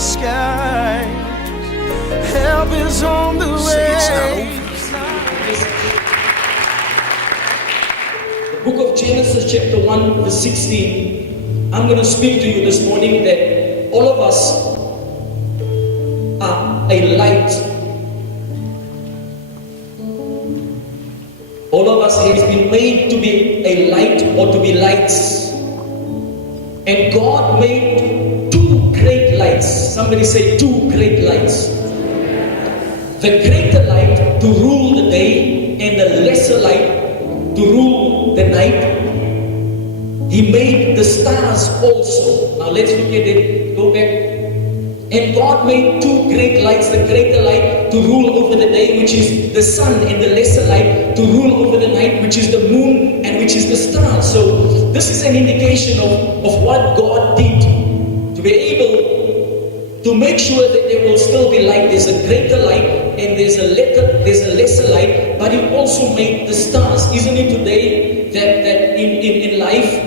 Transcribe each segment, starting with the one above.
skies. Help is on the way. The book of Genesis chapter 1 verse 16. I'm going to speak to you this morning that all of us are a light. All of us have been made to be a light or to be lights. And God made two great lights. Somebody say two great lights. The greater light to rule the day and the lesser light to rule the night. He made the stars also. Now let's look at it. Go back. And God made two great lights. The greater light to rule over the day, which is the sun, and the lesser light to rule over the night, which is the moon and which is the stars. So this is an indication of what God did to be able to make sure that there will still be light. There's a greater light and there's a lesser light, but He also made the stars. Isn't it today that in life,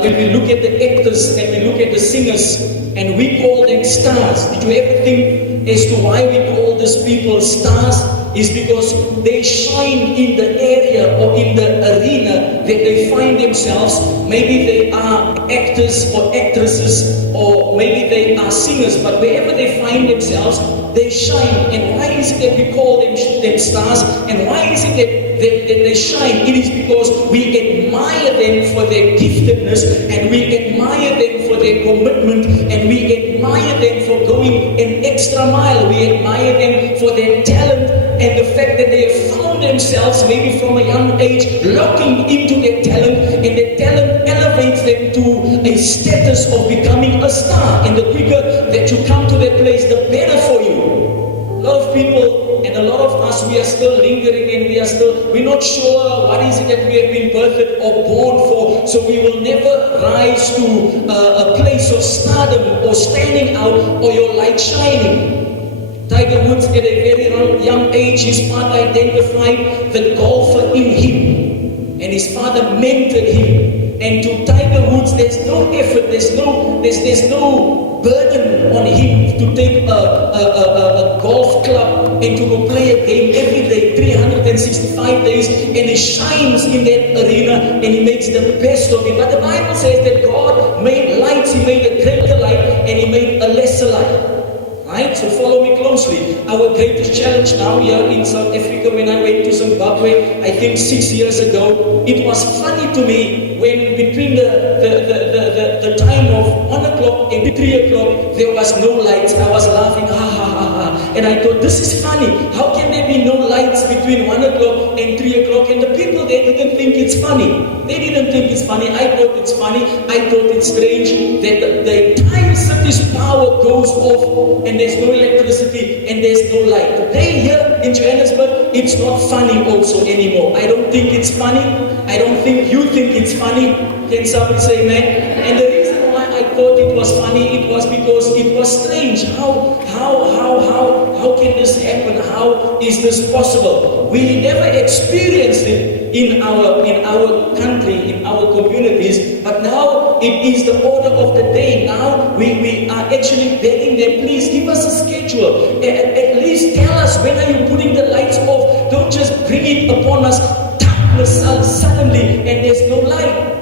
when we look at the actors and we look at the singers and we call them stars, did you ever think as to why we call these people stars? Is because they shine in the area or in the arena that they find themselves. Maybe they are actors or actresses, or maybe they are singers, but wherever they find themselves, they shine. And why is it that we call them stars? And why is it that they shine? It is because we admire them for their giftedness, and we admire them for their commitment, and we admire them for going an extra mile. We admire them for their talent and the fact that they have found themselves maybe from a young age locking into their talent, and their talent elevates them to a status of becoming a star. And the quicker that you come to that place, the better for you. A lot of people and a lot of us, we are still lingering, and we're not sure what is it that we have been birthed or born for. So we will never rise to a place of stardom or standing out or your light shining. Tiger Woods at a very young age, his father identified the golfer in him, and his father mentored him. And to Tiger Woods, there's no effort, there's no burden on him to take a golf club and to go play a game every day, 365 days, and he shines in that arena and he makes the best of it. But the Bible says that God made lights. He made a greater light and He made a lesser light. Right? So follow me closely. Our greatest challenge now here in South Africa, when I went to Zimbabwe, I think 6 years ago, it was funny to me when between the time of 1 o'clock and 3 o'clock, there was no lights. I was laughing, ha ha ha ha. And I thought, this is funny. How can there be no lights between 1 o'clock and 3 o'clock? And the people, they didn't think it's funny. They didn't think it's funny. I thought it's funny. I thought it's strange that the entire city's power goes off and there's no electricity and there's no light. Today here in Johannesburg, it's not funny also anymore. I don't think it's funny. I don't think you think it's funny. Can somebody say amen? And the reason why I thought it was funny, it was because it was strange. How can this happen? How is this possible? We never experienced it in our country, in our communities, but now it is the order of the day. Now we are actually begging them, please give us a schedule. At least tell us, when are you putting the lights off? Don't just bring it upon us suddenly and there's no light.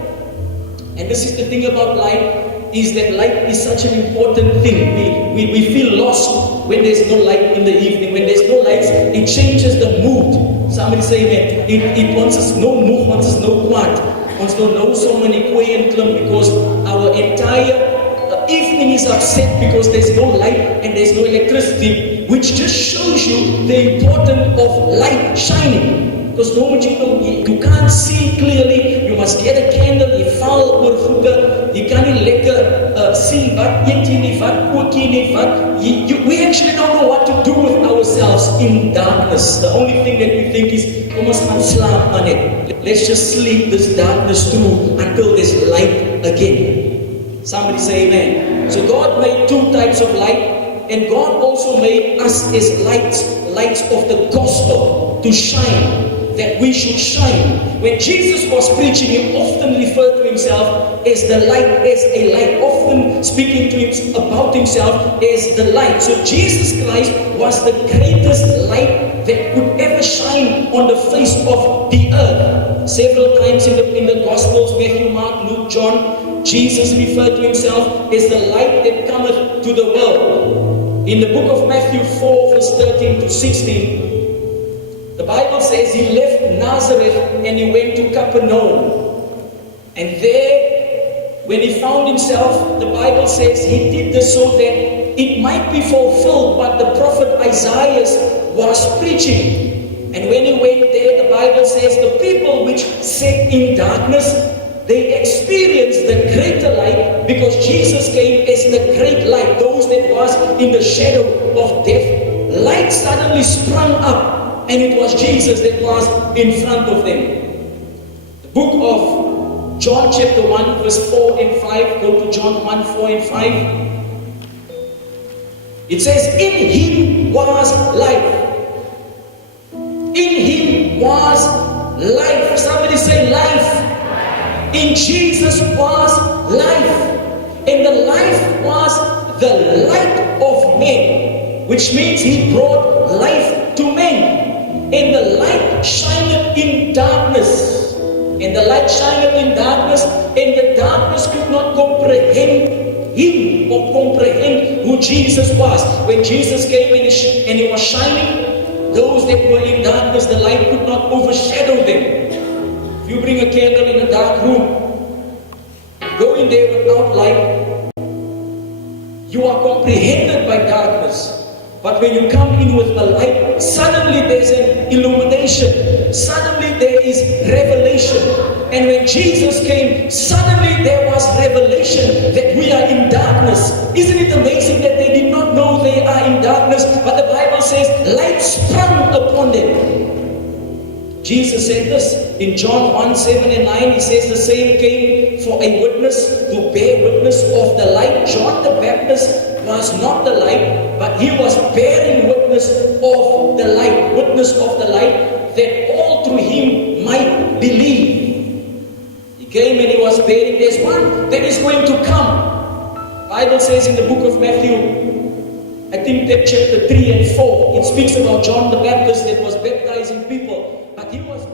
And this is the thing about light, is that light is such an important thing. We feel lost when there's no light in the evening. When there's no lights, it changes the mood. Somebody say amen. It wants us no mood, wants us no quiet, wants to know so many quay and clump, because our entire evening is upset because there's no light and there's no electricity, which just shows you the importance of light shining. Because no one you can't see clearly, you must get a candle, you val oor voete, you can't lekker see wat eet jy nie, wat kook jy nie, wat we actually don't know what to do with ourselves in darkness. The only thing that we think is, kom ons gaan slaap maar net. Let's just sleep this darkness through until there's light again. Somebody say amen. So God made two types of light, and God also made us as lights of the gospel to shine. that we should shine. When Jesus was preaching, he often referred to himself as the light, as a light, often speaking to him about himself as the light. So Jesus Christ was the greatest light that could ever shine on the face of the earth. Several times in the Gospels, Matthew, Mark, Luke, John, Jesus referred to himself as the light that cometh to the world. In the book of Matthew 4, verse 13 to 16, the Bible says he left Nazareth and he went to Capernaum. And there, when he found himself, the Bible says he did this so that it might be fulfilled what the prophet Isaiah was preaching. And when he went there, the Bible says the people which sat in darkness, they experienced the greater light, because Jesus came as the great light. Those that was in the shadow of death, light suddenly sprung up, and it was Jesus that was in front of them. The book of John chapter 1 verse 4 and 5, go to John 1, 4 and 5. It says, in him was life. In him was life. Somebody say life. In Jesus was life. And the life was the light of men, which means he brought life to men. And the light shineth in darkness. And the light shineth in darkness, and the darkness could not comprehend him or comprehend who Jesus was. When Jesus came and he was shining, those that were in darkness, the light could not overshadow them. If you bring a candle in a dark room, go in there without light, you are comprehended by darkness. But when you come in with the light, suddenly there's an illumination. Suddenly there is revelation. And when Jesus came, suddenly there was revelation that we are in darkness. Isn't it amazing that they did not know they are in darkness, but the Bible says light sprung upon them. Jesus said this in John 1, 7 and 9. He says the same came for a witness, to bear witness of the light. John the Baptist was not the light, but he was bearing witness of the light, that all through him might believe. He came and he was bearing. There's one that is going to come. The Bible says in the book of Matthew, I think that chapter 3 and 4, it speaks about John the Baptist that was baptizing people, but he was